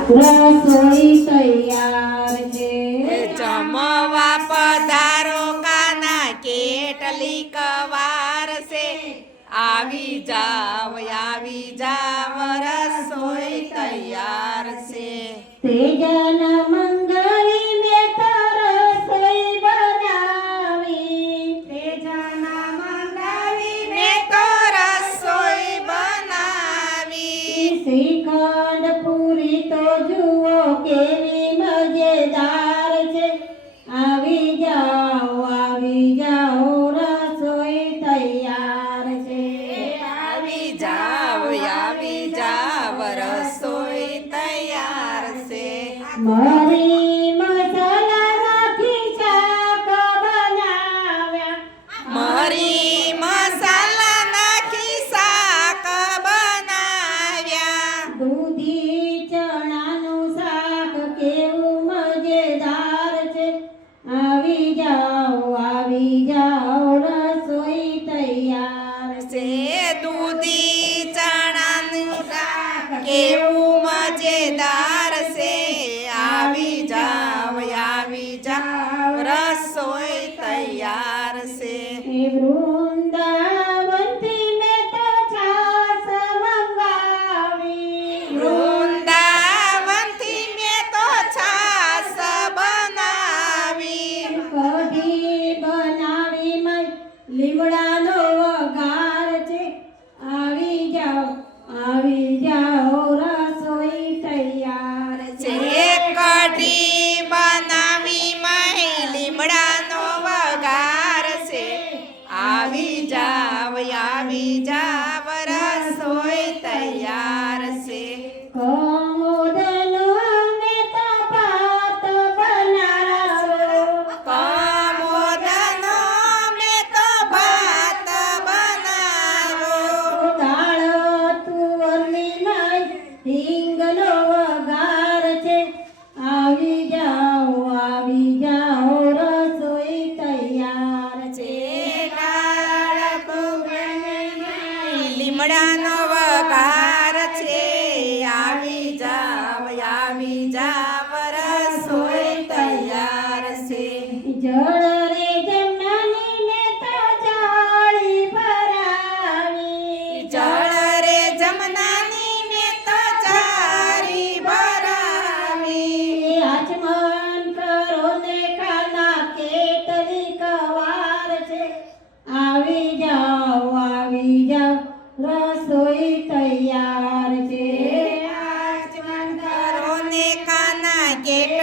રસોઈ તૈયાર છે જમવા પધારો કાના કેટલીક વાર છે આવી જાવ રસોઈ તૈયાર છે તેજન મંગળી મેં તો રસોઈ બનાવી તેજન મંગળી મેં તો રસોઈ બનાવી શ્રીખંડ પૂરી તો જુઓ કેવી મજેદાર છે આવી જાઓ રસોઈ તૈયાર છે આવી જાવ રસોઈ તૈયાર છે મરી મસાલા નાખી શાક બનાવ્યા મરી મસાલા નાખી શાક બનાવ્યા દૂધી ચણાનું શાક કેવું મજેદાર છે આવી જાઓ રસોઈ તૈયાર છે દૂધી ચણાનું શાક કેવું મજેદાર છે આવી જાવ રસોઈ તૈયાર છે એ વૃંદાવનથી મેં તો છાશ મંગાવી વૃંદાવનથી મેં તો છાશ બનાવી કઢી બનાવી લીમડાનો વઘાર છે આવી જાઓ રસોઈ તૈયાર છે કઢી બનાવી લીમડાનો વઘાર છે આવી જાવ રસોઈ તૈયાર છે કમોદનો મેં તો ભાત બનાવ્યો કમોદનો મેં તો ભાત બનાવો દાળ તુવરની હિંગનો વઘાર છે આવી જાઓ રસોઈ તૈયાર છે દાળ તુવરની લીમડાનો વઘાર છે આવી જાવ રસોઈ તૈયાર છે જળ રે જમનાની મેં તો જાળી ભરાવી જળ રે જમનાની મેં તો જારી ભરાવી આચમન કરો ને કાના કેટલીક વાર છે આવી જાઓ રસોઈ તૈયાર છે આચમન કરો ને કાના કેટલીક